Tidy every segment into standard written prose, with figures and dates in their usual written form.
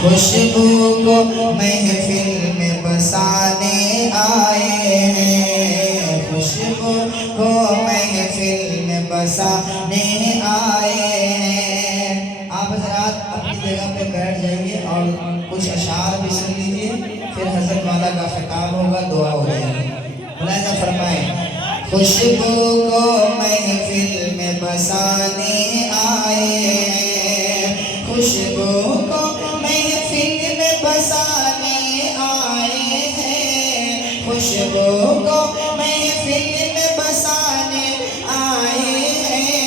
خوشبو کو محفل میں بسانے آئے ہیں، خوشبو کو محفل میں بسانے آئے ہیں۔ آپ حضرات اپنی جگہ پہ بیٹھ جائیے اور کچھ اشعار بھی سن لیجیے، پھر حضرت والا کا خطاب ہوگا، دعا ہو جائے گی۔ ملاحظہ فرمائیں، خوشبو کو محفل میں بسانے آئے ہیں، خوشبو کو محفل میں بسانے آئے ہیں، خوشبو کو محفل میں بسانے آئے ہیں۔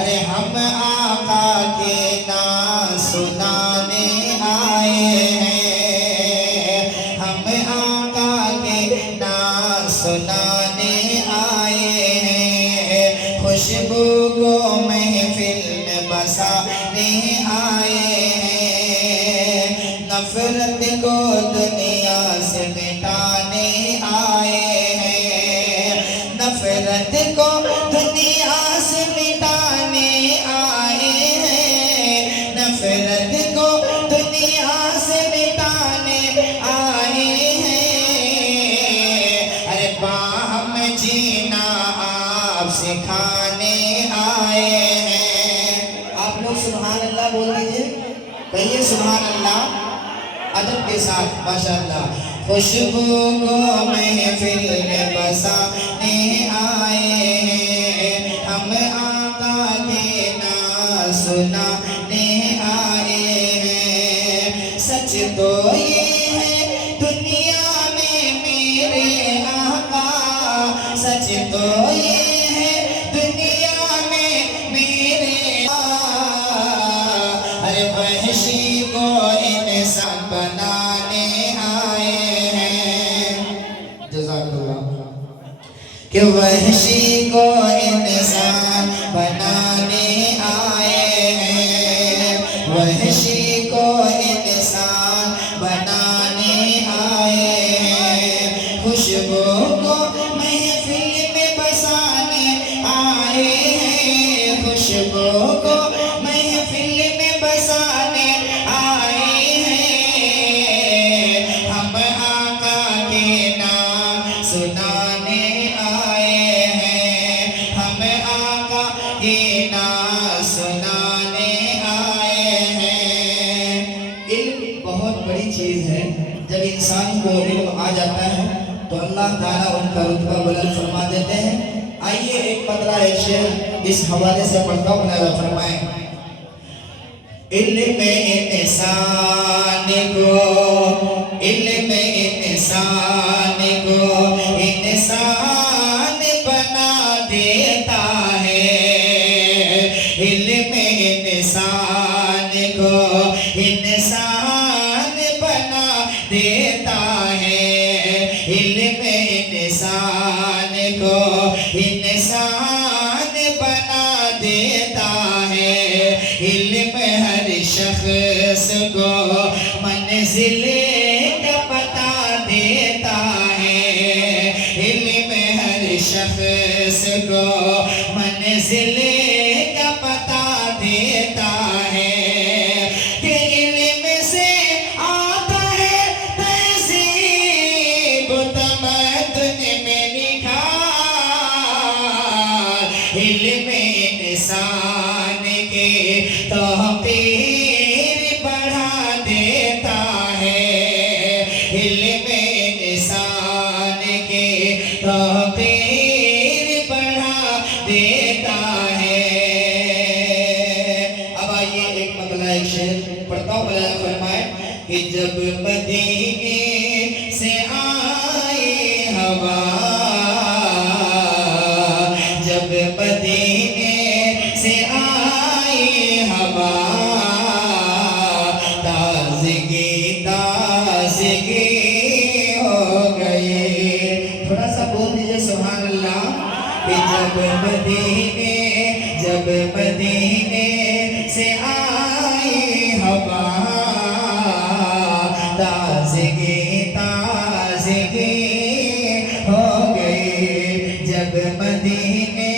ارے ہم آقا کے نام سنانے آئے ہیں، ہم آقا کے نام سنانے آئے ہیں، خوشبو کو محفل میں بسانے آئے ہیں، نفرت کو دنیا سے مٹانے آئے ہیں، نفرت کو دنیا سے مٹانے آئے ہیں، نفرت کو دنیا سے مٹانے آئے ہیں۔ ارے باہم جینا آپ سکھانے آئے ہیں۔ آپ لوگ سبحان اللہ بول دیجئے، کہیے سبحان اللہ ادب کے ساتھ، ماشاءاللہ۔ خوشبو کو محفل میں بسانے آئے ہیں، ہم آقا کے نام سنانے آئے ہیں، سچ تو یہ ہے دنیا میں میرے آقا، سچ تو یہ ہے دنیا میں میرے آقا، ارے وحشی کو انسان بنانے آئے ہیں۔ جزاک اللہ۔ کہ وحشی کو انسان بنانے آئے ہیں، وحشی کو انسان بنانے آئے ہیں، خوشبو کو محفل میں بسانے آئے ہیں، خوشبو کو محفل میں بسانے آئے ہیں، ہم آقا کے نام سنانے آئے ہیں، ہم آقا کے نام سنانے آئے ہیں۔ علم بہت بڑی چیز ہے، جب انسان کو علم آ جاتا ہے تو اللہ تعالیٰ ان کا رتبہ بلند فرما دیتے ہیں۔ آئیے ایک پترا ایک شعر اس حوالے سے پڑھتا ہوں، ملاحظہ فرمائیں۔ علم انسان کو، علم انسان کو انسان بنا دیتا ہے، علم انسان کو انسان بنا دیتا ہے، علم انسان کو انسان بنا دیتا ہے، علم ہر شخص کو منزل کا پتہ دیتا ہے، علم ہر شخص کو منزل کا پتہ دیتا ہے، کہ علم سے آتا ہے تہذیب و تمدن میں نکھار، علم انسان کے توقیر بڑھا دیتا ہے، علم انسان کے توقیر بڑھا دیتا ہے۔ اب آئیے ایک مطلع ایک شعر پڑھتا ہوں، ملاحظہ فرمائیں کہ جب مدینے سے آئی ہوا، جب مدینے سے آئی ہوا، تازگی تازگی ہو گئی۔ تھوڑا سا بول دیجئے سبحان اللہ، کہ جب مدینے سے آئی ہوا، تازگی تازگی ہو گئی، جب مدینے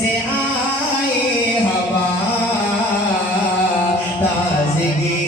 سے آئی ہوا، تازگی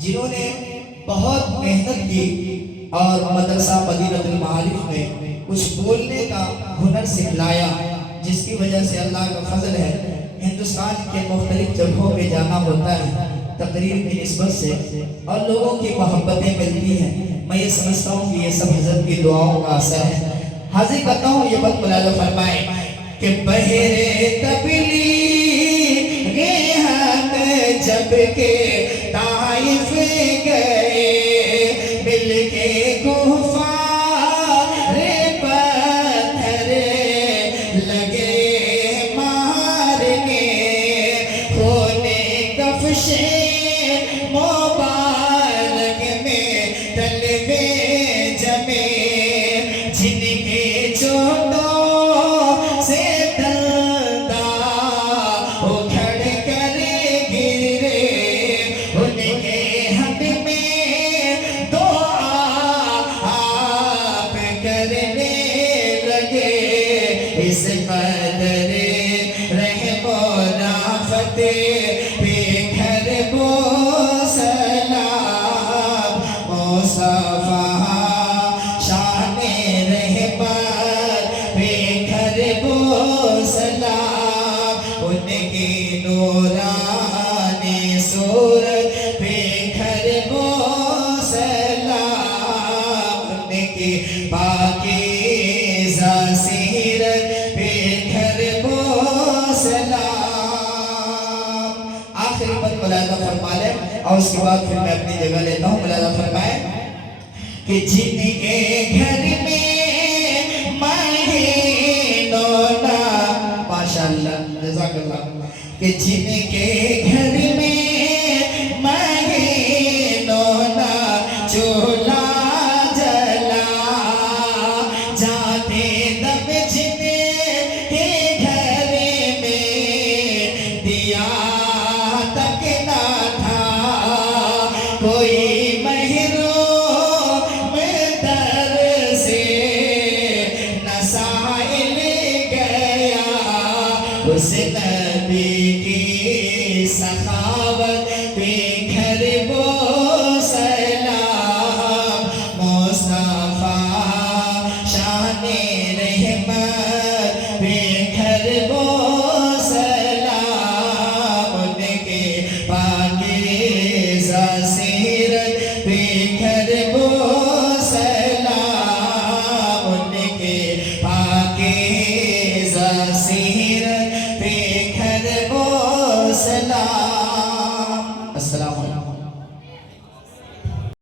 جنہوں نے بہت محنت کی اور مدرسہ مدینۃ المعارف میں کچھ بولنے کا ہنر سکھلایا، جس کی وجہ سے اللہ کا فضل ہے ہندوستان کے مختلف جگہوں پہ جانا ہوتا ہے تقریر کی نسبت سے اور لوگوں کی محبتیں ملتی ہیں۔ میں یہ سمجھتا ہوں کہ یہ سب حضرت کی دعاؤں کا اثر ہے۔ حاضر کرتا ہوں یہ بات ملازہ فرمائے کہ بہرے تبلیغ حق جب کے طائف گئے، مل کے کفار پتھر لگے مارنے، خون کفش مبارک میں تلوے جمے، جن کے چوٹوں سے دلدہ اکھڑ کر گرے، ان کے حق میں دعا آپ کرنے لگے۔ اس قدر رحم و رافت پہ گھر بو سلام، مصطفیٰ شان رحمت پہ گھر بو سلام، ان کی نورانی صورت پہ گھر بو سلام، ان کی پاکیزہ سیرت پہ گھر بو سلام۔ آخری بات ملاحظہ فرما لیں اور اس کے بعد پھر میں اپنی جگہ لیتا ہوں۔ ملاحظہ فرمائیں کہ جن کے گھر میں مہینوں نا، ماشاءاللہ جزاک اللہ، کہ جن کے گھر میں مہینوں نا چولہا جلا، جاتے دم جن کے گھر میں دیا تک نہ تھا، کوئی محروم در سے نہ سائل گیا، اس نبی کی سخاوت پہ گھر بو سلام، مصطفیٰ شان رحمت پہ گھر بو سلام، ان کے پاکیزہ سیرت پہ